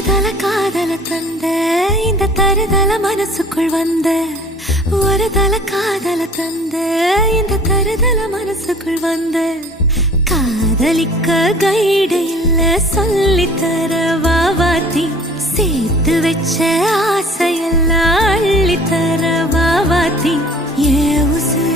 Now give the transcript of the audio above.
தருதல காதல தந்த இந்த தருதல மனசுக்குள் வந்த ஒரு தல காதல தந்த இந்த தருதல மனசுக்குள் வந்த காதலிக்க கைடு இல்ல சொல்லி தர வாவாத்தி சேர்த்து வச்ச ஆசையெல்லாம் அள்ளி தர வாவாத்தி ஏ உசு